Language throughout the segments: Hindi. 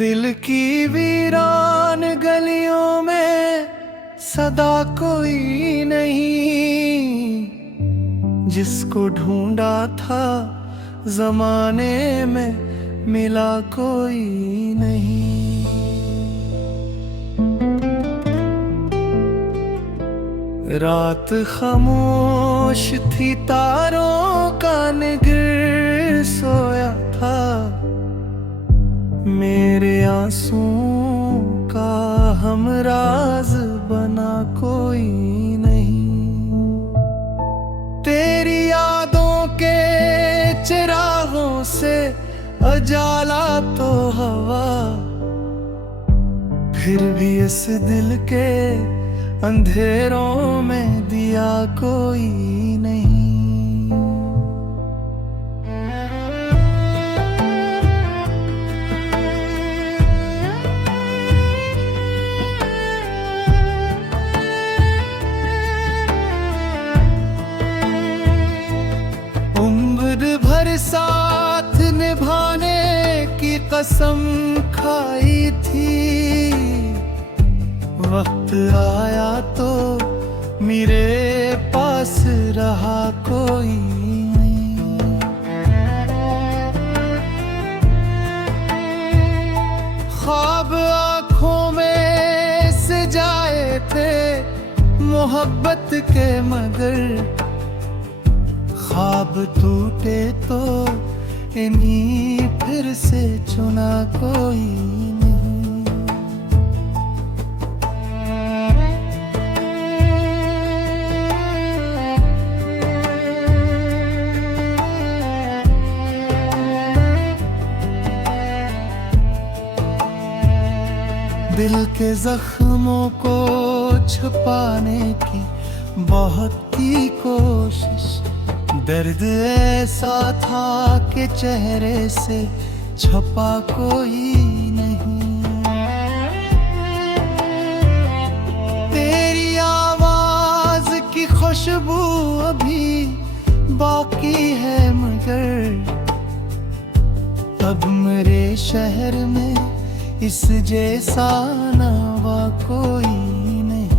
दिल की वीरान गलियों में सदा कोई नहीं, जिसको ढूंढा था जमाने में मिला कोई नहीं। रात खामोश थी, तारों का निगिर सोया था, मेरे आंसुओं का हमराज बना कोई नहीं। तेरी यादों के चिरागों से उजाला तो हवा, फिर भी इस दिल के अंधेरों में दिया कोई नहीं। उम्र भर साथ निभाने की कसम खाई थी, वक्त आया तो मेरे पास रहा कोई नहीं। ख्वाब आँखों में से जाए थे मोहब्बत के, मगर ख्वाब टूटे तो इन्हीं फिर से चुना कोई नहीं। दिल के जख्मों को छुपाने की बहुत की कोशिश, दर्द ऐसा था कि चेहरे से छुपा कोई नहीं। तेरी आवाज की खुशबू अभी बाकी है, मगर अब मेरे शहर में इस जैसा नवा कोई नहीं।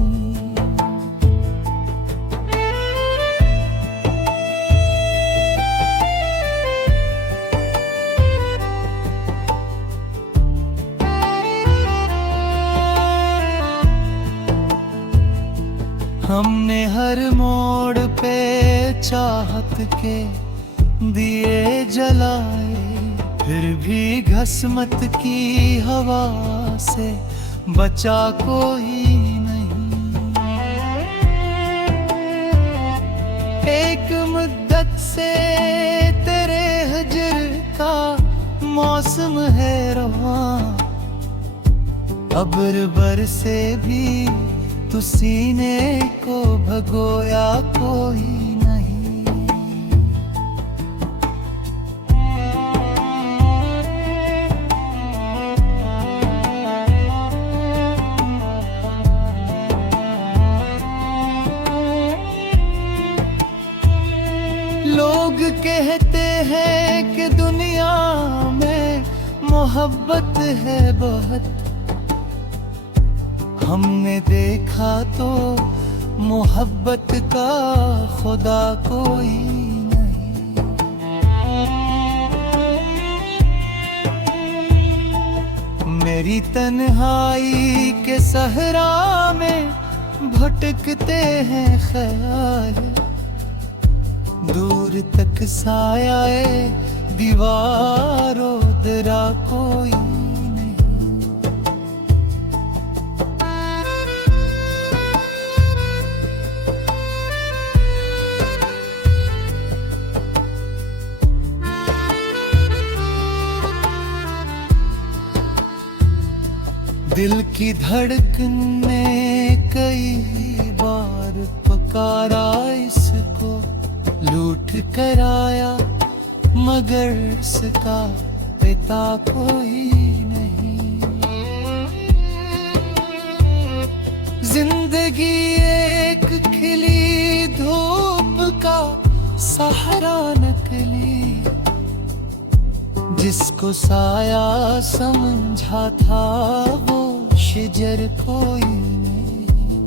हमने हर मोड़ पे चाहत के दिए जलाए, फिर भी घसमत की हवा से बचा कोई नहीं। एक मुद्दत से तेरे हजर का मौसम है रवा, अब्र बरसे भी तू सीने को भगोया कोई नहीं। लोग कहते हैं कि दुनिया में मोहब्बत है बहुत, हमने देखा तो मोहब्बत का खुदा कोई नहीं। मेरी तन्हाई के सहरा में भटकते हैं ख्याल, दूर तक साया दीवारों दरा कोई नहीं। दिल की धड़कन ने कई बार पुकारा इसको, लूट कर आया मगर इसका पिता कोई नहीं। जिंदगी एक खिली धूप का सहारा नकली, जिसको साया समझा था वो शिजर कोई नहीं।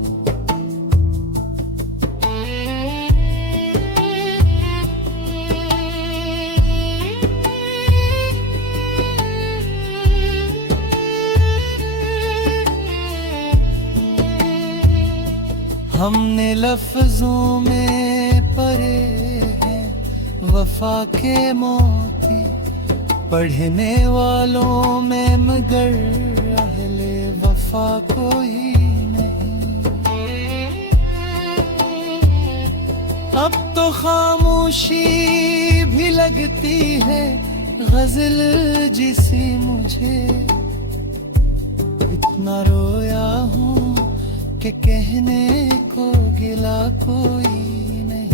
हमने लफ्जों में पढ़े हैं वफा के मोती, पढ़ने वालों में मगर अहले वफा कोई नहीं। अब तो खामोशी भी लगती है गजल जिसी मुझे, इतना रोया हूँ कि कहने को गिला कोई नहीं।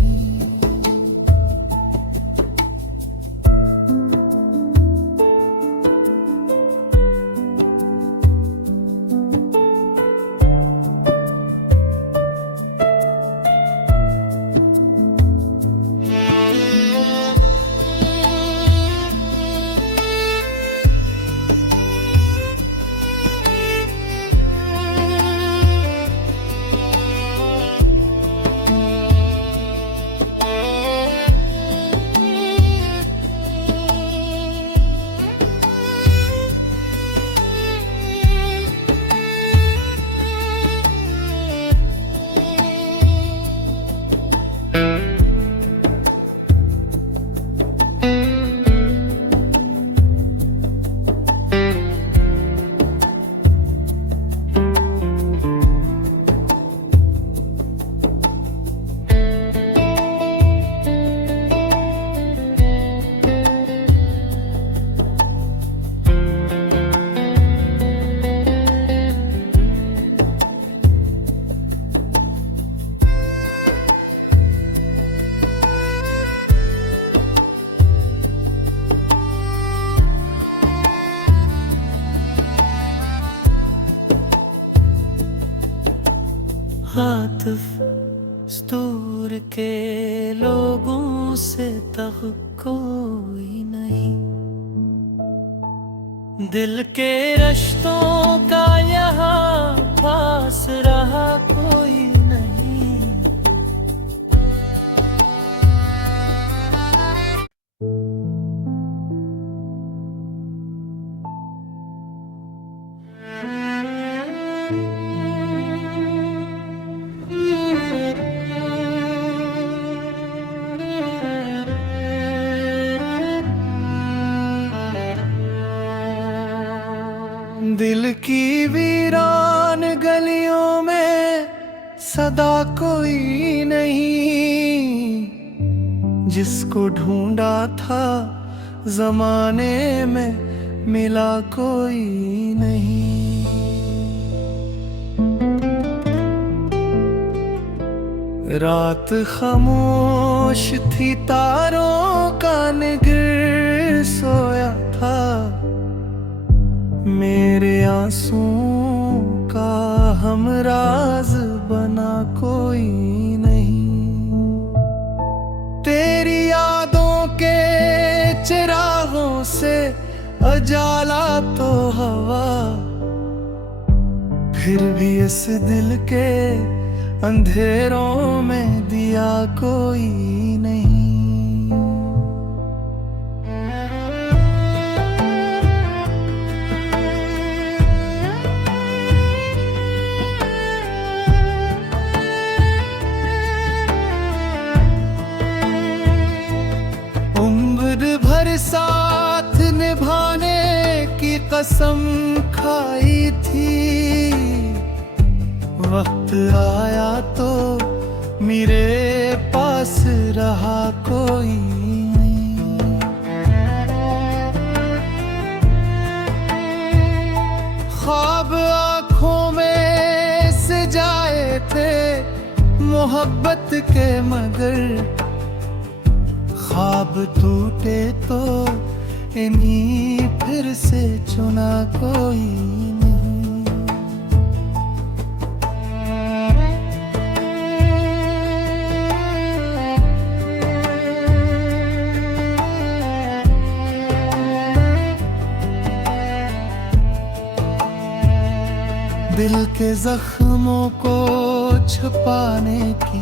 आतिफ दूर के लोगों से तक कोई नहीं, दिल के रिश्तों का यहाँ पास रहा कोई नहीं। दिल की वीरान गलियों में सदा कोई नहीं, जिसको ढूंढा था जमाने में मिला कोई नहीं। रात खामोश थी तारों का निगर सोया था, मेरे आंसुओं का हमराज बना कोई नहीं। तेरी यादों के चिरागों से उजाला तो हवा, फिर भी इस दिल के अंधेरों में दिया कोई नहीं। उम्र भर साथ निभाने की कसम खाई थी, वक्त आया तो मेरे पास रहा कोई नहीं। ख्वाब आँखों में से जाए थे मोहब्बत के मगर, ख्वाब टूटे तो इन्हीं फिर से चुना कोई नहीं। दिल के जख्मों को छुपाने की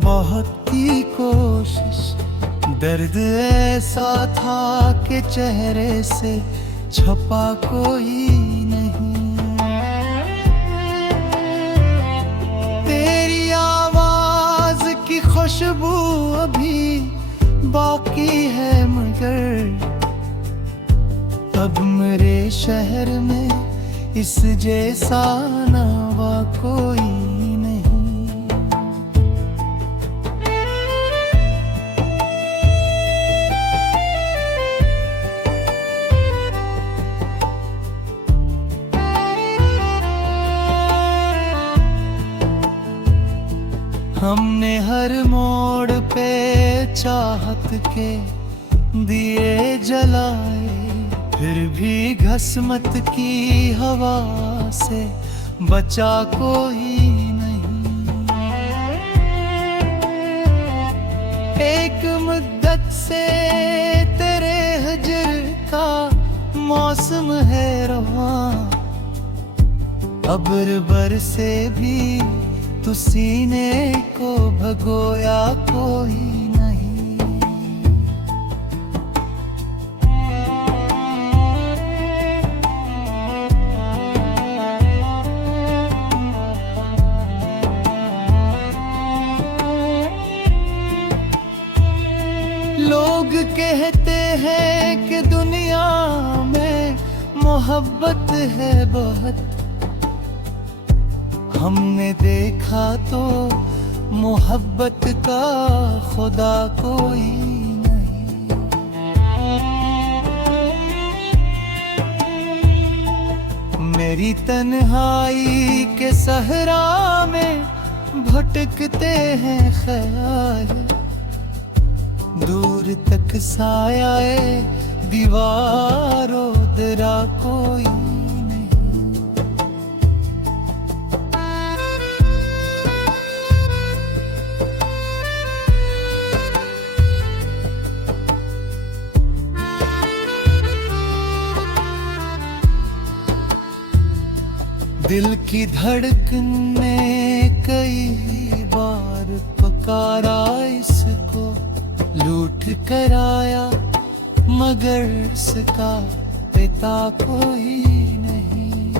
बहुत की कोशिश, दर्द ऐसा था कि चेहरे से छुपा कोई नहीं। तेरी आवाज की खुशबू अभी बाकी है, मगर अब मेरे शहर में इस जैसा नवा कोई नहीं। हमने हर मोड़ पे चाहत के दिए जलाए, फिर भी घसमत की हवा से बचा कोई नहीं। एक मुद्दत से तेरे हजर का मौसम है रवा, अब्र बरसे भी तू सीने को भगोया कोई नहीं। लोग कहते हैं कि दुनिया में मोहब्बत है बहुत, हमने देखा तो मोहब्बत का खुदा कोई नहीं। मेरी तन्हाई के सहरा में भटकते हैं ख्याल, दूर तक साया दीवारों दरा कोई नहीं। दिल की धड़कन ने कई बार पुकारा इसको, लूट कर आया मगर इसका पिता कोई नहीं।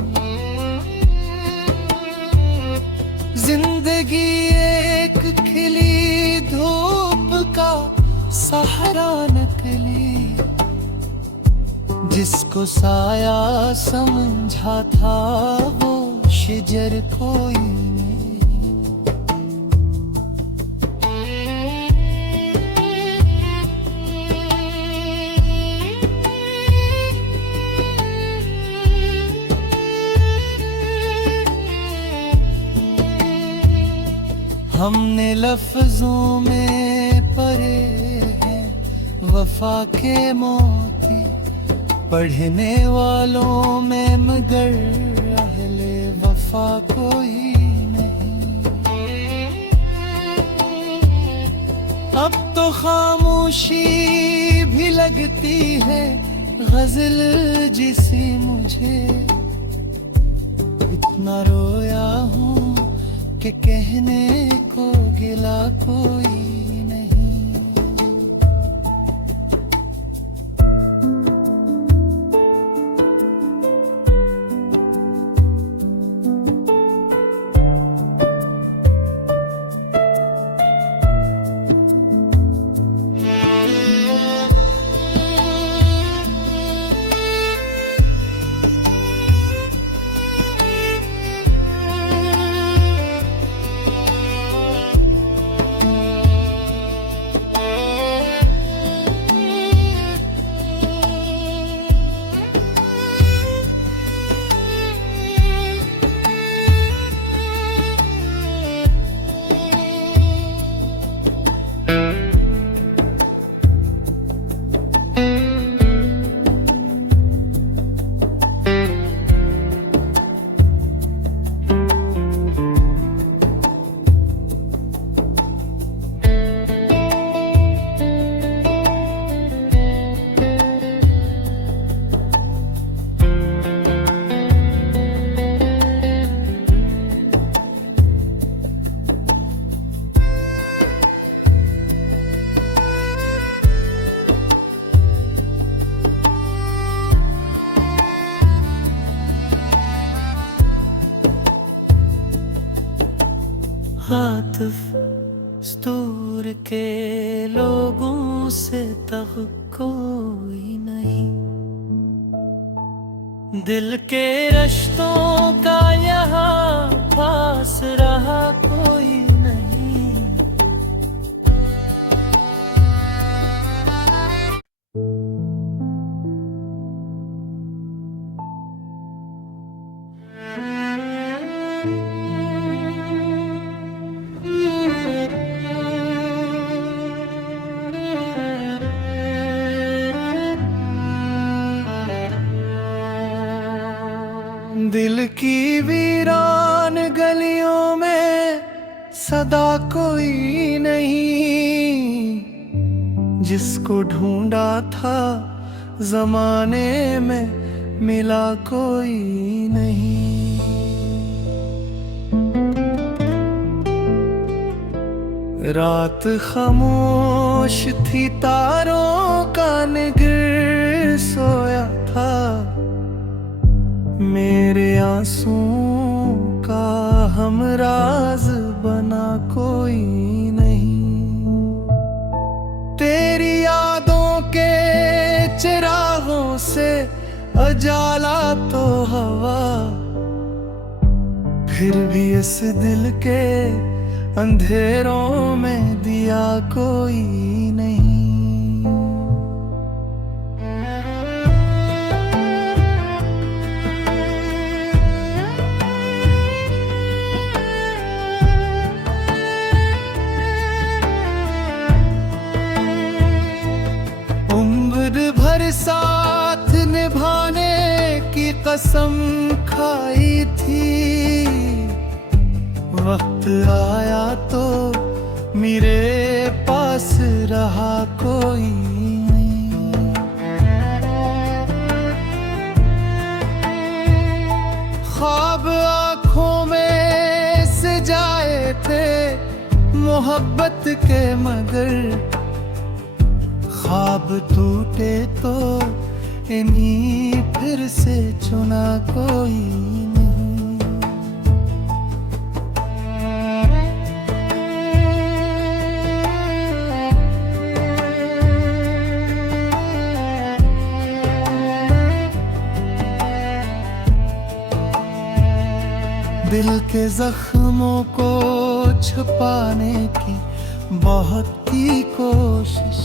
जिंदगी एक खिली धूप का सहारा नकली, जिसको साया समझा था वो शिजर कोई नहीं। हमने लफ्जों में पढ़े हैं वफा के मोती, पढ़ने वालों में मगर अहले वफा कोई नहीं। अब तो खामोशी भी लगती है गजल जिसे मुझे, इतना रोया हूँ कि कहने को गिला कोई नहीं। तक कोई नहीं। दिल के रिश्तों का यहाँ पास रहा कोई नहीं। दिल की वीरान गलियों में सदा कोई नहीं। जिसको ढूंढा था जमाने में मिला कोई नहीं। रात खामोश थी, तारों का निगर सोया था। मेरे आंसुओं का हमराज बना कोई नहीं। तेरी यादों के चिरागों से उजाला तो हवा, फिर भी इस दिल के अंधेरों में दिया कोई नहीं। उम्र भर साथ निभाने की कसम खाई थी। वक्त आया तो मेरे पास रहा कोई नहीं। ख्वाब आँखों में से जाए थे मोहब्बत के, मगर ख्वाब टूटे तो इन्हीं फिर से चुना कोई नहीं। दिल के जख्मों को छुपाने की बहुत की कोशिश,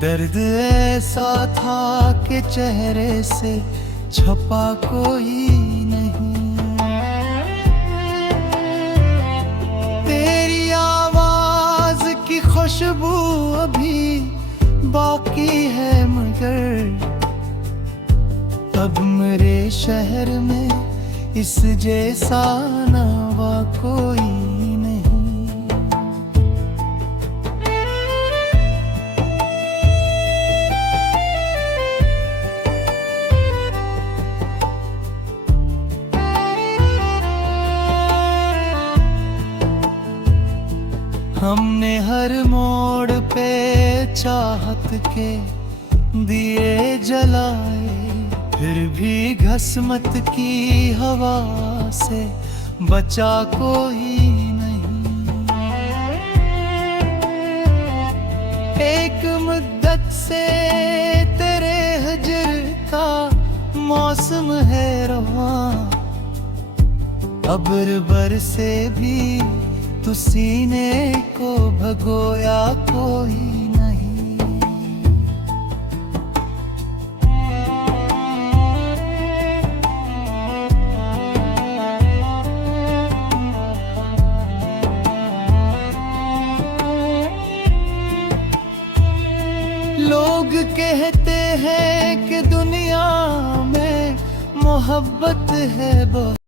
दर्द ऐसा था कि चेहरे से छुपा कोई नहीं। तेरी आवाज की खुशबू अभी बाकी है, मगर अब मेरे शहर में इस जैसा नवा कोई नहीं। हमने हर मोड़ पे चाहत के दिए जलाए, फिर भी घसमत की हवा से बचा कोई नहीं। एक मुद्दत से तेरे हजर का मौसम है रवा, अब्र बरसे भी तू सीने को भगोया कोई नहीं। लोग कहते हैं कि दुनिया में मोहब्बत है बहुत।